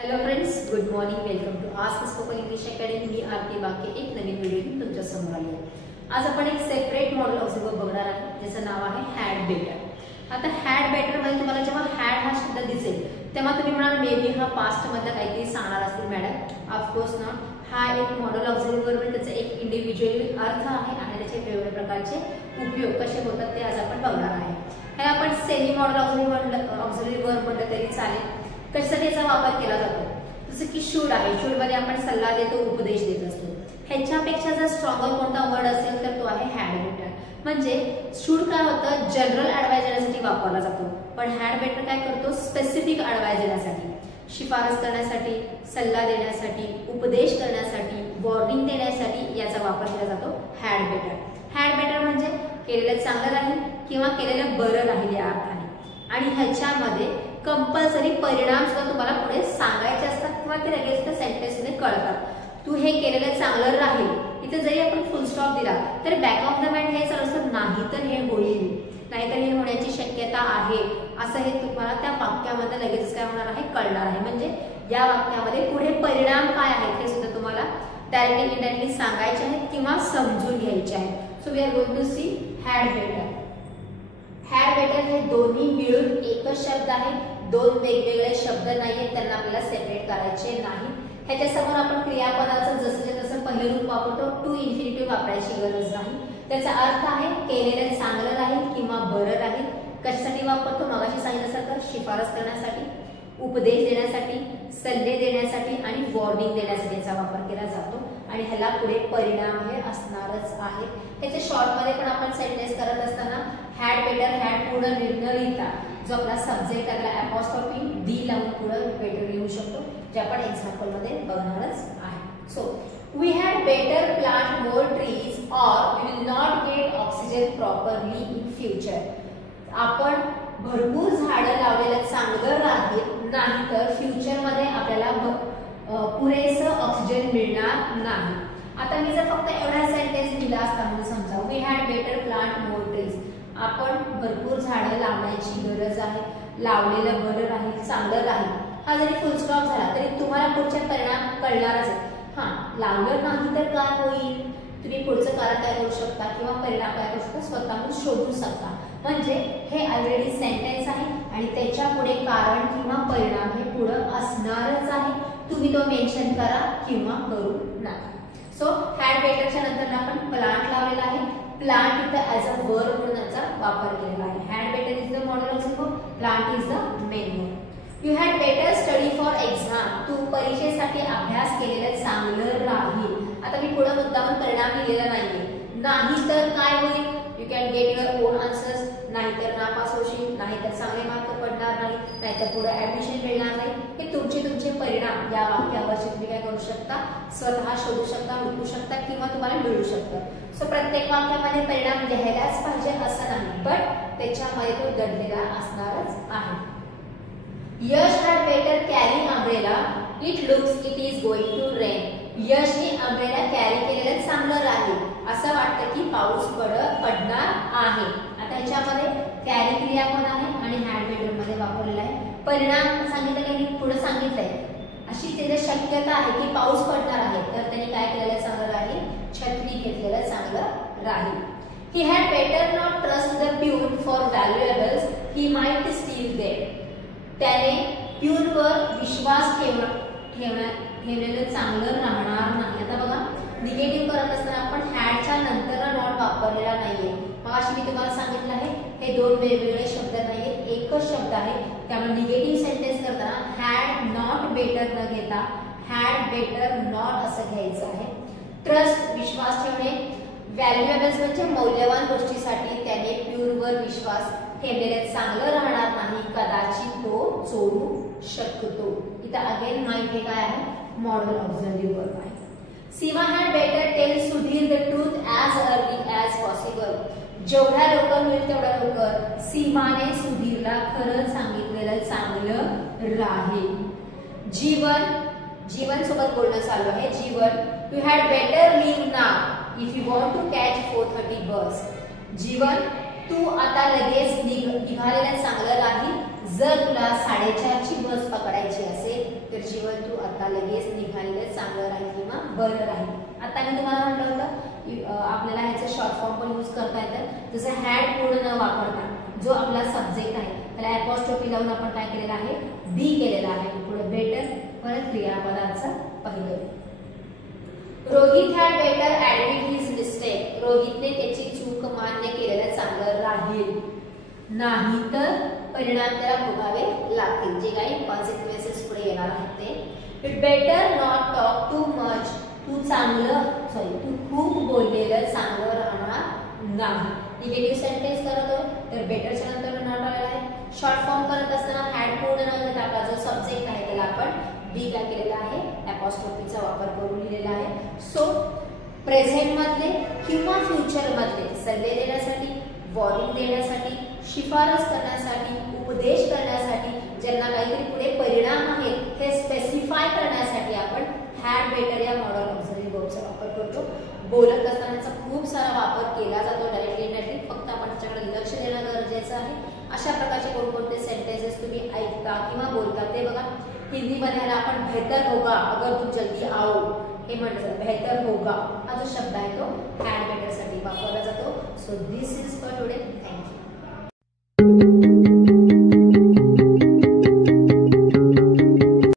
Hello friends, good morning. Welcome to Ask spoken English academy. मी आरती बाके एक नवीन video घेऊन तुमच्या समोर आली आहे. आज आपण एक सेपरेट मॉडेल ऑब्झर्वर बघणार आहे ज्याचं नाव आहे हॅड बेटर. आता हॅड बेटर मध्ये तुम्हाला जेव्हा हॅड हा शब्द दिसेल तेव्हा तुम्ही म्हणाल मे बी हा पास्ट मधला काहीतरी सांगणार असतील मॅडम. Of course not. हा एक मॉडेल ऑब्झर्वर म्हणजे त्याचा एक इंडिव्हिज्युअल अर्थ आहे आणि त्याचे वेगवेगळ्या प्रकारचे उपयोग कसे होतात ते आज आपण बघणार आहे. हे आपण सेमी मॉडेल ऑब्झर्वर म्हटलं तरी चालेल. कशासाठी याचा वापर केला जातो? जसं की शूड आहे. शूड मध्ये आपण सल्ला देतो, उपदेश देत असतो. ह्याच्यापेक्षा जर स्ट्रॉंगर कोणता वर्ड असेल तर तो आहे हॅड बेटर. म्हणजे शूड काय होतं, जनरल ऍडवाइस देण्यासाठी वापरला जातो, पण हॅड बेटर काय करतो, स्पेसिफिक ऍडवाइस देण्यासाठी, शिफारस करण्यासाठी, सल्ला देण्यासाठी, उपदेश करण्यासाठी, वॉर्निंग देण्यासाठी याचा वापर केला जातो हॅड बेटर. हॅड बेटर म्हणजे केलेलं चांगलं राहील किंवा केलेलं बरं राहील या अर्थाने. आणि ह्याच्यामध्ये कंपल्सरी परिणाम सुद्धा तुम्हाला पुढे सांगायचे असतात किंवा ते लगेच त्या सेंटेन्स मध्ये कळतात. तू हे केलेलं चांगलं राहील. इथे जरी आपण फुल स्टॉप दिला तर बॅक ऑफ द माइंड हे चालू असतं, नाही तर हे होईल, नाहीतर हे होण्याची शक्यता आहे, असं हे तुम्हाला त्या वाक्यामध्ये लगेच काय होणार आहे, कळणार आहे. म्हणजे या वाक्यामध्ये पुढे परिणाम काय आहेत हे सुद्धा तुम्हाला डायरेक्टली इनडायरेक्टली सांगायचे आहेत किंवा समजून घ्यायचे आहेत. So we are going to see had better. Had better हे दोन्ही मिळून एकच शब्द आहे. दोन वेगवेगळे शब्द नाहीयेत, त्यांना आपल्याला सेपरेट करायचे नाही. ह्याच्या समोर आपण क्रियापदाचं जसं जसं पहिलं रूप वापरतो टू इन्फिनिटिव्ह वापरायची गरज नाही. त्याचा अर्थ आहे केलेलं चांगलं राहील किंवा बरं राहील. कशासाठी वापरतो? मगाशी सांगितल्यासारखं शिफारस करण्यासाठी, उपदेश देण्यासाठी, सल्ले देण्यासाठी आणि वॉर्निंग देण्यासाठी याचा वापर केला जातो. आणि ह्याला पुढे परिणाम हे असणारच आहे. ह्याच्या शॉर्ट मध्ये पण आपण सेंटेन्स करत असताना हॅड बेटर, हॅड पूर्ण न लिहिता जो आपला सब्जेक्ट त्याला अपॉस्ट्रोफी डी लावून पुढे बेटर लिहू शकतो, जे आपण एक्झाम्पल मध्ये बघणारच आहे. So we had better plant more trees or we will not get oxygen properly in future. आपण भरपूर झाडं लावलेलं चांगलं राहील, नाही तर फ्युचर मध्ये आपल्याला पुरेसं ऑक्सिजन मिळणार नाही. आता मी जर फक्त एवढा सेंटेन्स दिला असता म्हणजे समजा we had better plant more trees, आपण भरपूर झाडं लावण्याची गरज आहे, लावलेलं बरं राहील, चांगलं राहील, हा जरी फुल स्टॉप झाला तरी तुम्हाला पुढचे परिणाम कळणारच आहे. हा लावलं नाही तर काय होईल, तुम्ही पुढचं कारण काय करू शकता किंवा परिणाम काय करू शकता स्वतःहून शोधू शकता. म्हणजे हे ऑलरेडी सेंटेन्स आहे आणि त्याच्या पुढे कारण किंवा परिणाम हे पुढे असणारच आहे. तुम्ही तो मेन्शन करा किंवा करू नका. सो हॅड बेटरच्या नंतर आपण प्लांट लावलेला आहे. प्लांट इथं ऍज अ वर्ब म्हणून याचा वापर केलेला आहे. Had better is the model of plant is the main verb. You had better study for exam. तू परीक्षेसाठी अभ्यास केलेलं चांगलं राहील. आता मी पुढे मुद्दाम परिणाम लिहिलेला नाहीये. नाही तर काय होईल, you can get your on answers. नाहीतर नापास होशील, नाहीतर चांगले मार्क पडणार नाही, नाहीतर पुढे ऍडमिशन मिळणार नाही. हे तुमचे परिणाम या वाक्यावरचे तुम्ही काय करू शकता, स्वतः शोधू शकता, हुडकू शकता किंवा तुम्हाला मिळू शकतं. सो प्रत्येक वाक्यामध्ये परिणाम लिहायलाच पाहिजे असं नाही, बट त्याच्यामध्ये तो दडलेला असणारच आहे. Yash had better carry umbrella. It looks it is going to rain. यशने अम्ब्रेला कॅरी केलेलं चांगलं राहील. असं वाटतं की पाऊस पडणार आहे. आता ह्याच्यामध्ये कॅरी क्रियापद आहे आणि हॅड बेटर मध्ये वापरलेला आहे. परिणाम सांगितलं की पुढे सांगितलंय अशी त्याची शक्यता आहे की पाऊस पडणार आहे, तर त्याने काय केलेलं चांगलं राहील, छत्री घेतलेलं चांगलं राहील. He had better not trust the peon for valuables, he might steal them. त्याने प्यूनवर विश्वास ठेवलेलं चांगलं राहणार नाही. आता बघा निगेटिव्ह करत असताना आपण हॅडच्या नंतर नॉट वापरलेला नाहीये. मग अशी मी तुम्हाला सांगितलं आहे हे दोन वेगवेगळे शब्द नाहीयेत, एकच शब्द आहे. त्यामुळे निगेटिव्ह सेंटेन्स करताना हॅड नॉट बेटर न घेता हॅड बेटर नॉट असं घ्यायचं आहे. ट्रस्ट विश्वास ठेवणे, व्हॅल्युएबल्स म्हणजे मौल्यवान गोष्टीसाठी त्याने प्यूरवर विश्वास ठेवलेले चांगलं राहणार नाही, कदाचित तो चोरू शकतो. इथं अगेन माइट हे काय आहे, मॉडेल ऑब्झर्व्ह वर्ब आहे. Seema had better tell Sudhir the truth as early as possible. जेवढ्या लवकर होईल तेवढ्या लवकर सीमाने सुधीरला खरं सांगितलेलं चांगलं राहील. जीवन सोबत बोलणं चालू आहे. Jeevan you had better leave now if you want to catch 4:30 bus. Jeevan तू आता लगेच निघालेलं चांगलं राहील जर तुला 4:30ची बस पकडायची असेल तर जीवन वापरता, लगेच निघालेले चांगलं राहील किंवा बरं राहील. आता मी तुम्हाला म्हटलं होतं आपल्याला ह्याचे शॉर्ट फॉर्म पण यूज करता येतं. जसं हॅड पूर्ण न वापरता जो आपला सब्जेक्ट आहे त्याला अपॉस्ट्रोफी लावून आपण काय केलेलं आहे, बी केलेला आहे. पुढे बेटर, परत क्रियापदाचं पहिलं. Rohit had better admit his mistake. रोहितने त्याची चूक मान्य केलेलं चांगलं राहील. नाही तर परिणाम त्याला भोगावे लागतील, जे काही कॉन्सिक्वेन्सेस पुढे येणार आहेत ते. It better not talk too much. तू खूप बोललेलं चांगलं राहणार नाही. निगेटिव्ह सेंटेन्स करत तर बेटरच्या नंतर नॉट आलेला आहे. शॉर्ट फॉर्म करत असताना हॅड पूर्ण न घेता आपला जो सब्जेक्ट आहे त्याला आपण बी काय केलेला आहे, अपॉस्ट्रोफीचा वापर करून लिहिलेला आहे. सो प्रेझेंट मधले किंवा फ्युचर मधले सल्ले देण्यासाठी, वॉर्निंग देण्यासाठी, शिफारस करण्यासाठी, उपदेश करण्यासाठी, ज्यांना काहीतरी पुढे परिणाम आहेत हे स्पेसिफाय करण्यासाठी आपण हॅड बेटर या मॉडल ऑक्झिलरी वर्बचा वापर करतो. बोलत असताना याचा खूप सारा वापर केला जातो डायरेक्टली इनडायरेक्टली, फक्त आपण त्याच्याकडे लक्ष देणं गरजेचं आहे. अशा प्रकारचे कोणकोणते सेंटेन्सेस तुम्ही ऐकता किंवा बोलता ते बघा. हिंदीमध्ये आपण बेहतर होगा अगर तुम जल्दी आओ हे म्हटलं, बेहतर होगा हा जो शब्द आहे तो हॅड बेटर साठी वापरला जातो. So this is for today. Thank you.